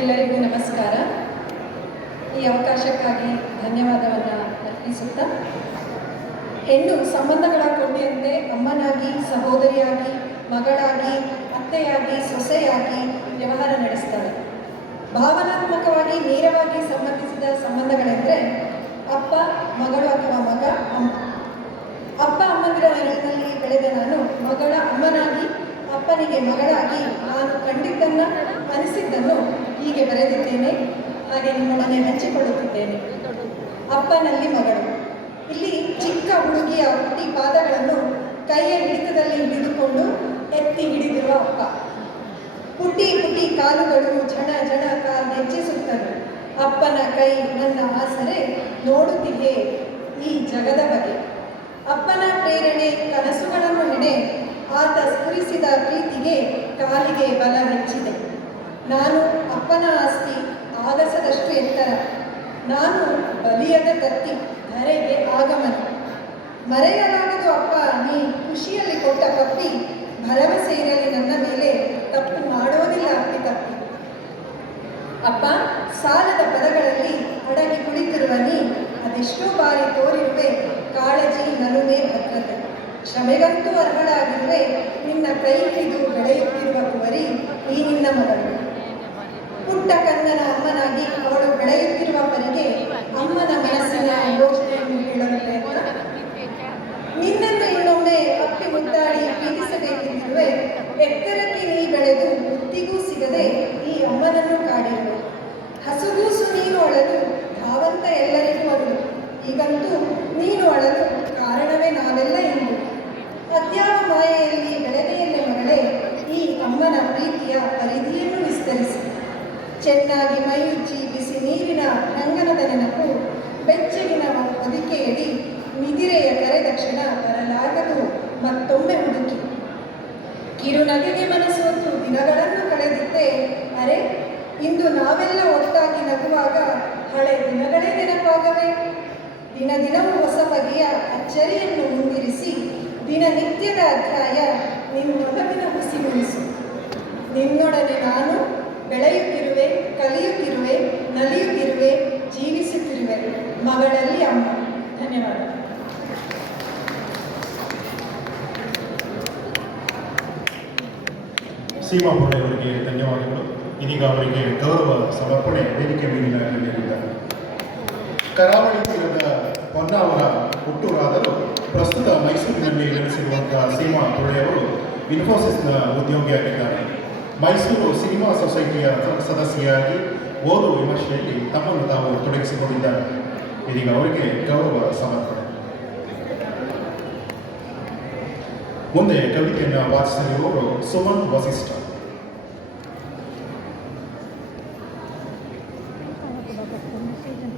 ಎಲ್ಲರಿಗೂ ನಮಸ್ಕಾರ. ಈ ಅವಕಾಶಕ್ಕಾಗಿ ಧನ್ಯವಾದವನ್ನು ಅರ್ಪಿಸುತ್ತಾ, ಹೆಣ್ಣು ಸಂಬಂಧಗಳ ಕೊಂಡಿಯಂತೆ ಅಮ್ಮನಾಗಿ, ಸಹೋದರಿಯಾಗಿ, ಮಗಳಾಗಿ, ಅತ್ತೆಯಾಗಿ, ಸೊಸೆಯಾಗಿ ವ್ಯವಹಾರ ನಡೆಸ್ತಾಳೆ. ಭಾವನಾತ್ಮಕವಾಗಿ ನೇರವಾಗಿ ಸಂಬಂಧಿಸಿದ ಸಂಬಂಧಗಳೆಂದರೆ ಅಪ್ಪ, ಮಗಳು ಅಥವಾ ಮಗ, ಅಮ್ಮ. ಅಪ್ಪ ಅಮ್ಮಂದಿರ ನೆರಳಿನಲ್ಲಿ ಬೆಳೆದ ನಾನು ಮಗಳ ಅಮ್ಮನಾಗಿ, ಅಪ್ಪನಿಗೆ ಮಗಳಾಗಿ ನಾನು ಕಂಡಿದ್ದನ್ನು ಅನಿಸಿದ್ದನ್ನು ಹೀಗೆ ಬರೆದಿದ್ದೇನೆ, ಹಾಗೆ ನಿಮ್ಮೊಡನೆ ಹಂಚಿಕೊಳ್ಳುತ್ತಿದ್ದೇನೆ. ಅಪ್ಪನಲ್ಲಿ ಮಗಳು. ಇಲ್ಲಿ ಚಿಕ್ಕ ಹುಡುಗಿಯ ಹುಟ್ಟಿ ಪಾದಗಳನ್ನು ಕೈಯ ಹಿಡಿತದಲ್ಲಿ ಹಿಡಿದುಕೊಂಡು ಎತ್ತಿ ಹಿಡಿದಿರುವ ಅಪ್ಪ. ಪುಟ್ಟಿ ಪುಟ್ಟಿ ಕಾಲುಗಳು ಜಣ ಜಣ ಕಾಲ್ ನೆಚ್ಚಿಸುತ್ತವೆ. ಅಪ್ಪನ ಕೈ ನನ್ನ ಆಸರೆ ನೋಡುತ್ತಿದೆ ಈ ಜಗದ ಬಗೆ ಅಪ್ಪನ ಪ್ರೇರಣೆ ಕನಸುಗಳನ್ನು ಹಿಡೆ ಆತ ಸ್ಫುರಿಸಿದ ಪ್ರೀತಿಗೆ ಕಾಲಿಗೆ ಬಲ ಹೆಚ್ಚಿದೆ. ನಾನು ಅಪ್ಪನ ಆಸ್ತಿ ಆಗಸದಷ್ಟು ಎತ್ತರ. ನಾನು ಬಲಿಯದ ತತ್ತಿ, ಧರೆಗೆ ಆಗಮನ. ಮರೆಯಲಾಗದು ಅಪ್ಪ, ನೀ ಖುಷಿಯಲ್ಲಿ ಕೊಟ್ಟ ಪಪ್ಪಿ ಭರವಸೆ ಇರಲಿ ನನ್ನ ಮೇಲೆ, ತಪ್ಪು ಮಾಡೋದಿಲ್ಲ ಅಪ್ಪಿ ತಪ್ಪಿ. ಅಪ್ಪ, ಸಾಲದ ಪದಗಳಲ್ಲಿ ಅಡಗಿ ಕುಳಿತಿರುವ ನೀ, ಅದೆಷ್ಟೋ ಬಾರಿ ತೋರಿರುವೆ, ಕಾಳಜಿ ನಲುವೆ ಭದ್ರತೆ. ಕ್ಷಮೆಗಂತೂ ಅರ್ಹಳಾಗಿರುವೆ, ನಿನ್ನ ಕೈ ಹಿಡಿದು ಬೆಳೆಯುತ್ತಿರುವ ಕುವರಿ ಈ ಹಸುಗೂಸು ನೀನು ಅಳಲು ಭಾವಂತ ಎಲ್ಲರಿಗೂ ಅಳು ಈಗಂತೂ ನೀನು ಅಳಲು ಕಾರಣವೇ ನಾವೆಲ್ಲ ಇಂದು ಅದ್ಯಾವ ಮಾಯೆಯಲ್ಲಿ ಬೆಳಗೆಯಲ್ಲಿ ಮಗಳೇ, ಈ ಅಮ್ಮನ ಪ್ರೀತಿಯ ಪರಿಧಿಯನ್ನು ವಿಸ್ತರಿಸಿ. ಚೆನ್ನಾಗಿ ಮೈಯುಜ್ಜಿ ಬಿಸಿ ನೀರಿನ ರಂಗನದ ನೆನಪು ಬೆಚ್ಚಗಿನ ಹೊದಿಕೆಯಡಿ ನಿದಿರೆಯ ಕರೆದಕ್ಷಿಣ ಬರಲಾಗದು ಮತ್ತೊಮ್ಮೆ ಹುಡುಕಿ. ಕಿರುನಗೆಗೆ ಮನಸ್ಸೊಂದು ದಿನಗಳನ್ನು ಕಳೆದಿದ್ದೆ, ಅರೆ, ಇಂದು ನಾವೆಲ್ಲ ಒಟ್ಟಾಗಿ ಹಳೆ ದಿನಗಳೇ ನೆನಪಾಗವೆ ದಿನ ದಿನವೂ ಹೊಸ ಬಗೆಯ ಅಚ್ಚರಿಯನ್ನು ಮುಂದಿರಿಸಿ ದಿನನಿತ್ಯದ ಅಧ್ಯಾಯ ನಿನ್ನೊಲವಿನ ಹುಸಿಗುಣಿಸು ನಿನ್ನೊಡನೆ ನಾನು ಬೆಳೆಯುತ್ತಿರುವೆ, ಕಲಿಯುತ್ತಿರುವೆ, ನಲಿಯುತ್ತಿರುವೆ, ಜೀವಿಸುತ್ತಿರುವೆ. ಮಗಳಲ್ಲಿ ಅಮ್ಮ. ಧನ್ಯವಾದ. ಸೀಮಾ ಧನ್ಯವಾದಗಳು. ಇದೀಗ ಅವರಿಗೆ ಗೌರವ, ಸಮರ್ಪಣೆ, ವೇದಿಕೆ ಮೇಲಿನ ಗಣ್ಯರಿದ್ದಾರೆ ಕರಾವಳಿ ತೀರದ ಹೊನ್ನಾವರ ಹುಟ್ಟೂರಾದರೂ ಪ್ರಸ್ತುತ ಮೈಸೂರಿನಲ್ಲಿ ನೆಲೆಸಿರುವಂತಹ ಸೀಮಾ ತೊಳೆಯವರು ಇನ್ಫೋಸಿಸ್ನ ಉದ್ಯೋಗಿಯಾಗಿದ್ದಾರೆ. ಮೈಸೂರು ಸಿನಿಮಾ ಸೊಸೈಟಿಯ ಸದಸ್ಯರಾಗಿ ಓದು ವಿಮರ್ಶೆಯಲ್ಲಿ ತಮ್ಮನ್ನು ತಾವು ತೊಡಗಿಸಿಕೊಂಡಿದ್ದಾರೆ. ಇದೀಗ ಅವರಿಗೆ ಗೌರವ, ಸಮರ್ಪಣೆ. ಮುಂದೆ ಕವಿತೆಯನ್ನು ವಾಚಿಸಲಿರುವವರು ಸುಮನ್ ವಸಿಷ್ಠ. Thank you.